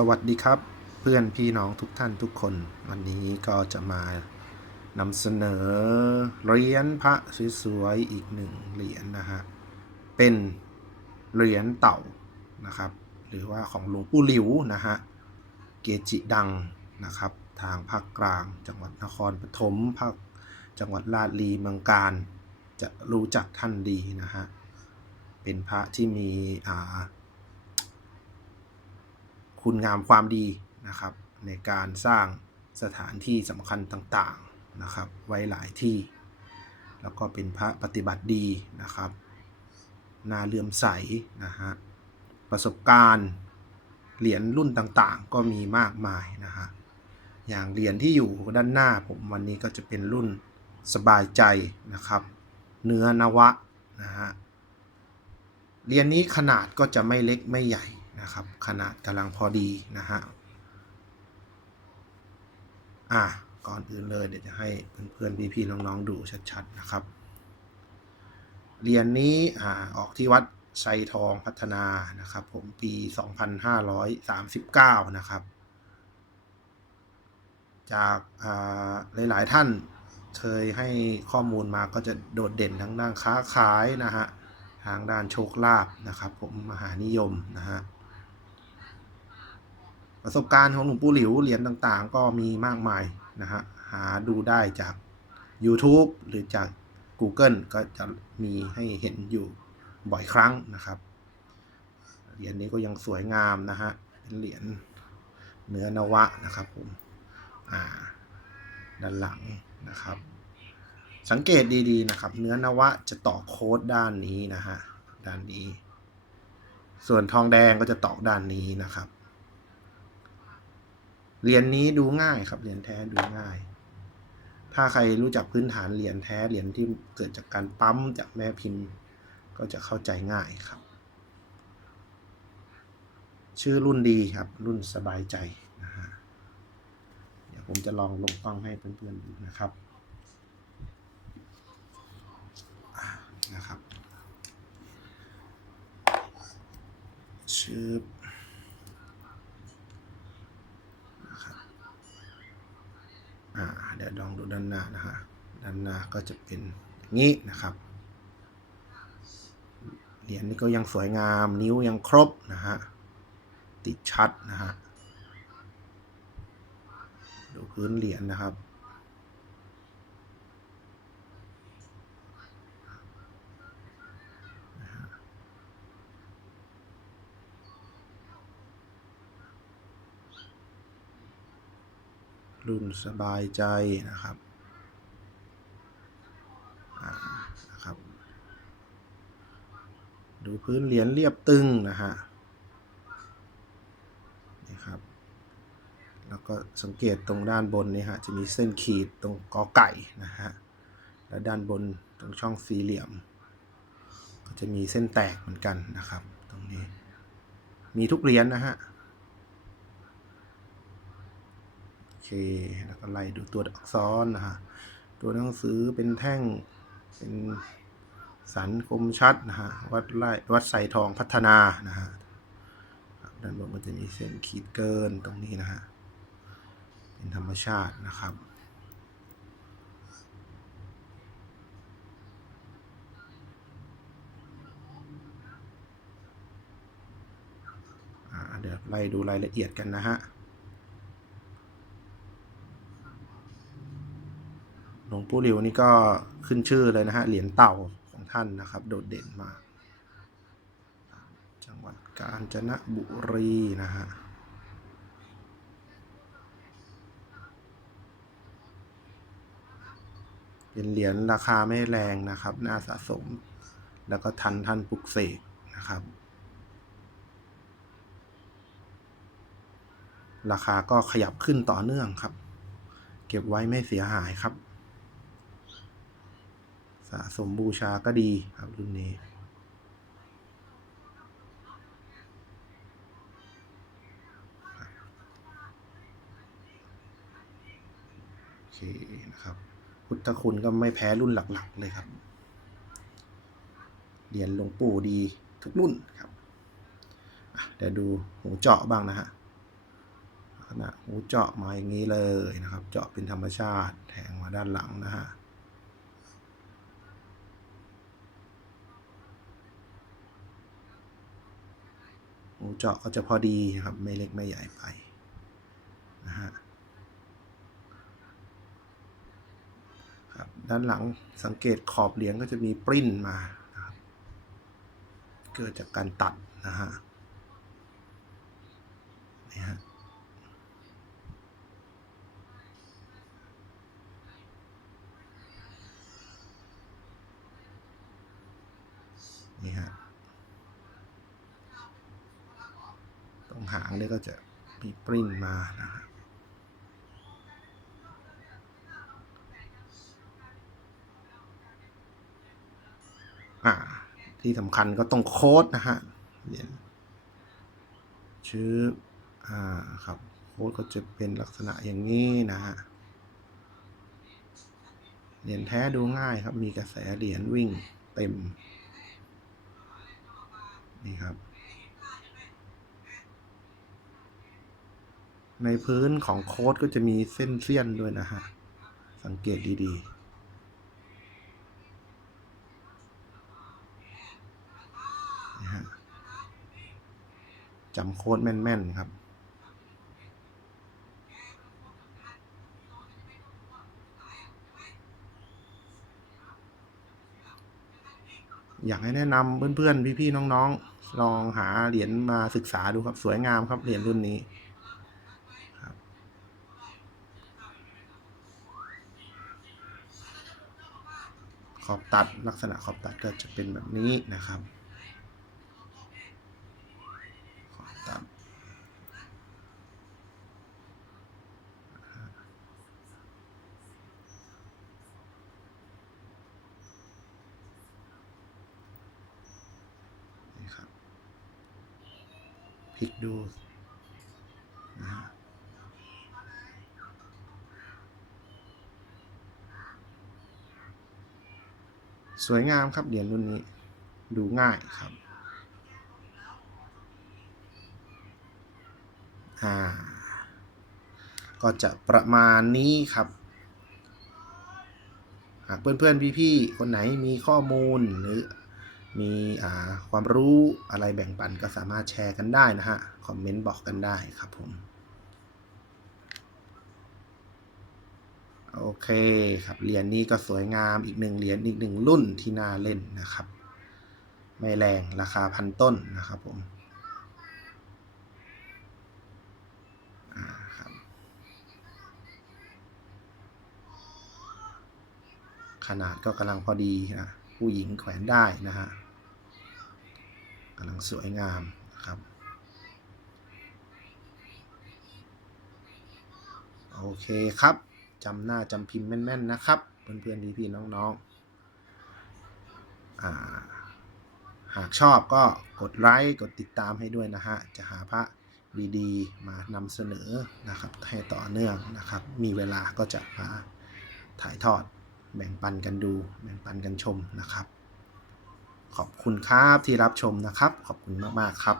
สวัสดีครับเพื่อนพี่น้องทุกท่านทุกคน วันนี้ก็จะมานำเสนอเหรียญพระสวยๆอีกหนึ่งเหรียญนะฮะเป็นเหรียญเต่านะครับ หรือว่าของหลวงปู่หลิวนะฮะเกจิดังนะครับ ทางภาคกลาง จังหวัดนครปฐมภาคจังหวัดราชลีเมืองการจะรู้จักท่านดีนะฮะเป็นพระที่มีอ่า คุณงามความดีนะครับ ในการสร้างสถานที่สำคัญต่างๆนะครับ ไว้หลายที่ แล้วก็เป็นพระปฏิบัติดีนะครับนาเลื่อมใสนะฮะประสบการณ์เหรียญรุ่นต่างๆ ก็มีมากมายนะฮะอย่างเหรียญที่อยู่ด้านหน้าผมวันนี้ก็จะเป็นรุ่นสบายใจนะครับ เนื้อนวะนะฮะเหรียญนี้ขนาดก็จะไม่เล็กไม่ใหญ่ นะครับ ขนาดกำลังพอดีนะฮะอะก่อนอื่นเลยเดี๋ยวจะให้เพื่อนๆพี่ๆน้องๆดูชัดๆนะครับ เรียญนี้อ่าออกที่วัดไซทองพัฒนานะครับ ผมปี 2539 นะครับ จากอ่าหลายๆท่านเคยให้ข้อมูลมาก็จะโดดเด่นทั้งด้านค้าขายนะฮะทางด้านโชคลาภนะครับ ผมมหานิยมนะฮะ ประสบการณ์ของหลวงปู่หลิวเหรียญต่างๆ ก็มีมากมายนะฮะหาดูได้จาก YouTube หรือจาก Google ก็จะมีให้เห็นอยู่บ่อยครั้งนะครับเหรียญนี้ก็ยังสวยงามนะฮะเป็นเหรียญเนื้อนวะนะครับผมอ่าด้านหลังนะครับ สังเกตดีๆนะครับ เนื้อนวะจะต่อโค้ดด้านนี้นะฮะด้านนี้ ส่วนทองแดงก็จะตอกด้านนี้นะครับ เหรียญนนี้ดูง่ายครับเหรียญแท้ดูง่าย ถ้าใครรู้จักพื้นฐานเหรียญแท้เหรียญที่เกิดจากการปั๊มจากแม่พิมพ์ ก็จะเข้าใจง่ายครับ ชื่อรุ่นดีครับ รุ่นสบายใจนะฮะเดี๋ยวผมจะลองลงกล้องให้เพื่อนๆดูนะครับนะครับชืบนะครับอ่า เดี๋ยวลองดูด้านหน้านะฮะด้านหน้าก็จะเป็นงนี้นะครับเหรียญนี้ก็ยังสวยงามนิ้วยังครบนะฮะติดชัดนะฮะดูพื้นเหรียญนะครับ รุ่นสบายใจนะครับนะครับ ดูพื้นเหรียญเรียบตึงนะฮะนี่ครับ แล้วก็สังเกตตรงด้านบนนี่ฮะจะมีเส้นขีดตรงกอไก่นะฮะ และด้านบนตรงช่องสี่เหลี่ยม ก็จะมีเส้นแตกเหมือนกันนะครับ ตรงนี้ มีทุกเหรียญนะฮะ โอ เค แล้วก็ไล่ดูตัวอักษรนะฮะ ตัวหนังสือเป็นแท่ง เป็นสันคมชัดนะฮะ วัดไล่วัดใส่ทองพัฒนานะฮะ ด้านบนมันจะมีเส้นขีดเกินตรงนี้นะฮะ เป็นธรรมชาตินะครับเดี๋ยวไล่ดูรายละเอียดกันนะฮะ หลวงปู่หลิวนี่ก็ขึ้นชื่อเลยนะฮะ เหรียญเต่าของท่านนะครับ โดดเด่นมาก จังหวัดกาญจนบุรีนะฮะเป็นเหรียญราคาไม่แรงนะครับ น่าสะสม แล้วก็ทันท่านปลุกเสกนะครับ ราคาก็ขยับขึ้นต่อเนื่องครับ เก็บไว้ไม่เสียหายครับะสมบูชาก็ดีครับรุ่นนี้โอเคนะครับ พุทธคุณก็ไม่แพ้รุ่นหลักๆเลยครับเหรียญหลวงปู่ดีทุกรุ่นครับเดี๋ยวดูหูเจาะบ้างนะฮะษณะหูเจาะมาอย่างนี้เลยนะครับ เจาะเป็นธรรมชาติแทงมาด้านหลังนะฮะูเจาะก็จะพอดีนะครับ ไม่เล็กไม่ใหญ่ไปนะฮะครับด้านหลังสังเกตขอบเหรียญก็จะมีปริ้นมานะครับเกิดจากการตัดนะฮะนี่ฮะนี่ฮะ ต รงหางเนี่ยก็จะมีปริ้นมานะฮะอ่าที่สำคัญก็ต้องโค้ดนะฮะเหรียญชื่ออ่าครับโค้ดก็จะเป็นลักษณะอย่างนี้นะฮะเหรียญแท้ดูง่ายครับ มีกระแสเหรียญวิ่งเต็ม นี่ครับ ในพื้นของโค้ดก็จะมีเส้นเสี้ยนด้วยนะฮะ สังเกตดีๆจำโค้ดแม่น ๆ ครับ อยากให้แนะนำเพื่อน ๆ พี่ ๆ น้อง ๆ ลองหาเหรียญมาศึกษาดูครับ สวยงามครับ เหรียญรุ่นนี้ ขอบตัดลักษณะขอบตัดก็จะเป็นแบบนี้นะครับ ขอบตัด นี่ครับพลิกดูนะฮะ สวยงามครับเหรียญรุ่นนี้ ดูง่ายครับ อ่า ก็จะประมาณนี้ครับหากเพื่อนๆพี่ๆคนไหนมีข้อมูลหรือมีอ่าความรู้อะไรแบ่งปันก็สามารถแชร์กันได้นะฮะ คอมเมนต์บอกกันได้ครับผม โอเคครับเหรียญนี้ก็สวยงามอีกหนึ่งเหรียญอีกหนึ่งรุ่นที่น่าเล่นนะครับ ไม่แรงราคาพันต้นนะครับผมขนาดก็กำลังพอดีนะผู้หญิงแขวนได้นะฮะกำลังสวยงามนะครับโอเคครับ จำหน้าจำพิมพ์แม่นๆนะครับ เพื่อนๆพี่ๆน้องๆหากชอบก็กดไลค์กดติดตามให้ด้วยนะฮะ จะหาพระดีๆ มานำเสนอนะครับ ให้ต่อเนื่องนะครับ มีเวลาก็จะมาถ่ายทอดแบ่งปันกันดู แบ่งปันกันชมนะครับ ขอบคุณครับที่รับชมนะครับ ขอบคุณมาก ๆ ครับ